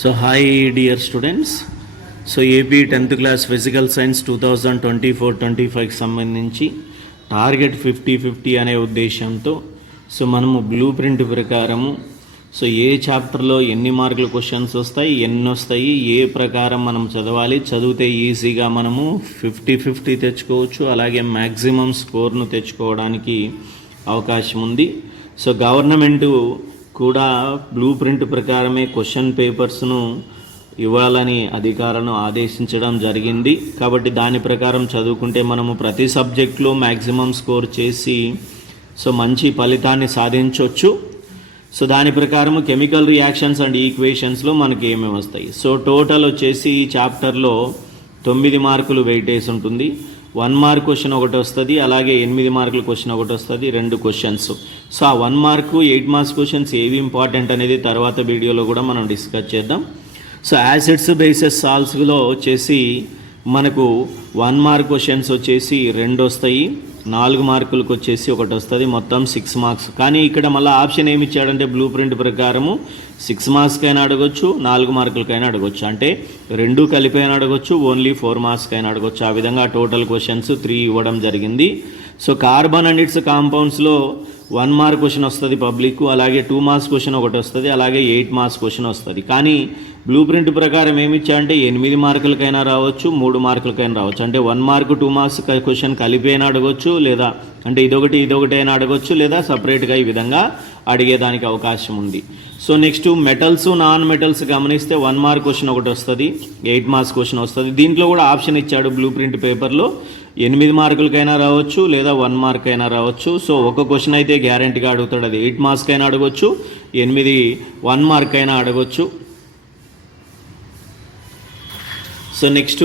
So hi dear students so AP tenth class physical science two thousand twenty four twenty ఫైవ్కి సంబంధించి target fifty fifty అనే ఉద్దేశంతో so మనము blue print ప్రకారము so ఏ చాప్టర్లో ఎన్ని మార్కుల క్వశ్చన్స్ వస్తాయి ఎన్ని వస్తాయి ఏ ప్రకారం మనం చదవాలి చదివితే ఈజీగా మనము ఫిఫ్టీ ఫిఫ్టీ తెచ్చుకోవచ్చు అలాగే మ్యాక్సిమం స్కోర్ను తెచ్చుకోవడానికి అవకాశం ఉంది. సో గవర్నమెంటు కూడా బ్లూ ప్రింట్ ప్రకారమే క్వశ్చన్ పేపర్స్ను ఇవ్వాలని అధికారులను ఆదేశించడం జరిగింది. కాబట్టి దాని ప్రకారం చదువుకుంటే మనము ప్రతి సబ్జెక్టులో మ్యాక్సిమం స్కోర్ చేసి సో మంచి ఫలితాన్ని సాధించవచ్చు సో దాని ప్రకారం కెమికల్ రియాక్షన్స్ అండ్ ఈక్వేషన్స్లో మనకి ఏమేమి వస్తాయి? సో టోటల్ వచ్చేసి ఈ చాప్టర్లో తొమ్మిది మార్కులు వెయిటేజ్ ఉంటుంది. వన్ మార్క్ క్వశ్చన్ ఒకటి వస్తుంది అలాగే ఎనిమిది మార్కుల క్వశ్చన్ ఒకటి వస్తుంది రెండు క్వశ్చన్స్. సో ఆ one mark eight marks questions ఏవి ఇంపార్టెంట్ అనేది తర్వాత వీడియోలో కూడా మనం డిస్కస్ చేద్దాం. సో యాసిడ్స్ బేసెస్ సాల్స్లో వచ్చేసి మనకు వన్ మార్క్ క్వశ్చన్స్ వచ్చేసి రెండు వస్తాయి. నాలుగు మార్కులకు వచ్చేసి ఒకటి వస్తుంది మొత్తం సిక్స్ మార్క్స్ కానీ ఇక్కడ మళ్ళీ ఆప్షన్ ఏమి ఇచ్చాడంటే బ్లూ ప్రింట్ ప్రకారము. సిక్స్ మార్క్స్కైనా అడగొచ్చు నాలుగు మార్కులకైనా అడగొచ్చు. అంటే రెండు కలిపైనా అడగొచ్చు ఓన్లీ ఫోర్ మార్క్స్కైనా అడగొచ్చు. ఆ విధంగా టోటల్ క్వశ్చన్స్ త్రీ ఇవ్వడం జరిగింది. సో కార్బన్ అండ్ ఇట్స్ కాంపౌండ్స్లో వన్ మార్క్ క్వశ్చన్ వస్తుంది పబ్లిక్ అలాగే టూ మార్క్స్ క్వశ్చన్ ఒకటి వస్తుంది అలాగే ఎయిట్ మార్క్స్ క్వశ్చన్ వస్తుంది. కానీ బ్లూ ప్రింట్ ప్రకారం ఏమి ఇచ్చారంటే ఎనిమిది మార్కులకైనా రావచ్చు మూడు మార్కులకైనా రావచ్చు. అంటే one mark two marks question కలిపైనా అడగవచ్చు లేదా అంటే ఇదొకటి ఇదొకటి అయినా అడగొచ్చు లేదా సపరేట్గా ఈ విధంగా అడిగేదానికి అవకాశం ఉంది. So next metals non metals గమనిస్తే వన్ మార్క్ క్వశ్చన్ ఒకటి వస్తుంది ఎయిట్ మార్క్స్ క్వశ్చన్ వస్తుంది. దీంట్లో కూడా ఆప్షన్ ఇచ్చాడు బ్లూ ప్రింట్ పేపర్లో. ఎనిమిది మార్కులకైనా రావచ్చు లేదా వన్ మార్క్ అయినా రావచ్చు. సో ఒక క్వశ్చన్ అయితే గ్యారంటీగా అడుగుతాడు. అది ఎయిట్ మార్క్స్ అయినా అడగొచ్చు ఎనిమిది వన్ మార్క్ అయినా అడగొచ్చు. So next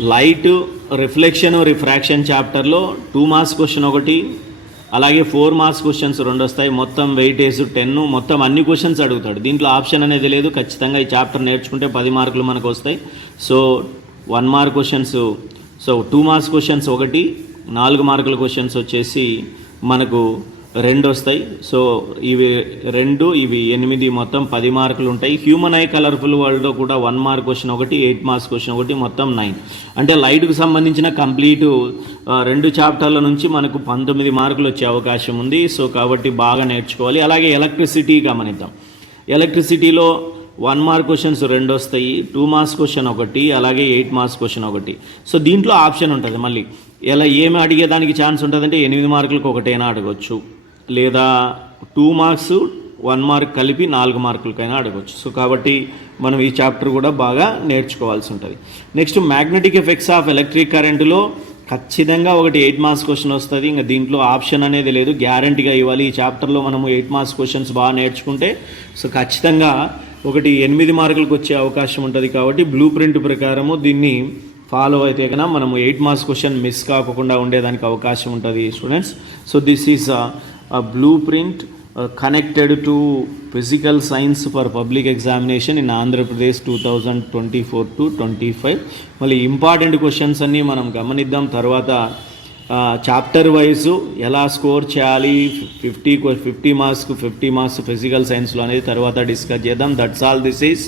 light reflection refraction చాప్టర్లో టూ మార్క్స్ క్వశ్చన్ ఒకటి అలాగే ఫోర్ మార్క్స్ క్వశ్చన్స్ రెండు వస్తాయి. మొత్తం వెయిటేజ్ టెన్ మొత్తం అన్ని క్వశ్చన్స్ అడుగుతాడు. దీంట్లో ఆప్షన్ అనేది లేదు. ఖచ్చితంగా ఈ చాప్టర్ నేర్చుకుంటే పది మార్కులు మనకు వస్తాయి. So one mark questions so two marks questions ఒకటి నాలుగు మార్కుల క్వశ్చన్స్ వచ్చేసి మనకు రెండు వస్తాయి. సో ఇవి రెండు ఇవి ఎనిమిది మొత్తం పది మార్కులు ఉంటాయి. హ్యూమన్ ఐ కలర్ఫుల్ వరల్డ్లో కూడా వన్ మార్క్ క్వశ్చన్ ఒకటి ఎయిట్ మార్క్స్ క్వశ్చన్ ఒకటి మొత్తం నైన్ అంటే లైట్కు సంబంధించిన కంప్లీట్ రెండు చాప్టర్ల నుంచి మనకు పంతొమ్మిది మార్కులు వచ్చే అవకాశం ఉంది. సో కాబట్టి బాగా నేర్చుకోవాలి. అలాగే ఎలక్ట్రిసిటీ గమనిద్దాం. ఎలక్ట్రిసిటీలో వన్ మార్క్ క్వశ్చన్స్ రెండు వస్తాయి టూ మార్క్స్ క్వశ్చన్ ఒకటి అలాగే ఎయిట్ మార్క్స్ క్వశ్చన్ ఒకటి. సో దీంట్లో ఆప్షన్ ఉంటుంది మళ్ళీ. ఎలా ఏమి అడిగేదానికి ఛాన్స్ ఉంటుందంటే ఎనిమిది మార్కులకు ఒకటైనా అడగవచ్చు లేదా టూ మార్క్స్ వన్ మార్క్ కలిపి నాలుగు మార్కులకైనా అడగవచ్చు సో కాబట్టి మనం ఈ చాప్టర్ కూడా బాగా నేర్చుకోవాల్సి ఉంటుంది. Next magnetic effects of electric కరెంటులో ఖచ్చితంగా ఒకటి ఎయిట్ మార్క్స్ క్వశ్చన్ వస్తుంది. ఇంకా దీంట్లో ఆప్షన్ అనేది లేదు. గ్యారంటీగా ఇవ్వాలి. ఈ చాప్టర్లో మనము ఎయిట్ మార్క్స్ క్వశ్చన్స్ బాగా నేర్చుకుంటే సో ఖచ్చితంగా ఒకటి ఎనిమిది మార్కులకు వచ్చే అవకాశం ఉంటుంది కాబట్టి బ్లూ ప్రింట్ ప్రకారము దీన్ని ఫాలో అయితే కన్నా మనము ఎయిట్ మార్క్స్ క్వశ్చన్ మిస్ కాకుండా ఉండేదానికి అవకాశం ఉంటుంది students so this is blue print connected to physical science for public examination in Andhra Pradesh two thousand twenty four to twenty five మళ్ళీ ఇంపార్టెంట్ క్వశ్చన్స్ అన్నీ మనం గమనిద్దాం. తర్వాత చాప్టర్ వైజ్ ఎలా స్కోర్ చేయాలి? Fifty fifty marks fifty marks physical సైన్స్లో అనేది తర్వాత డిస్కస్ చేద్దాం. That's all this is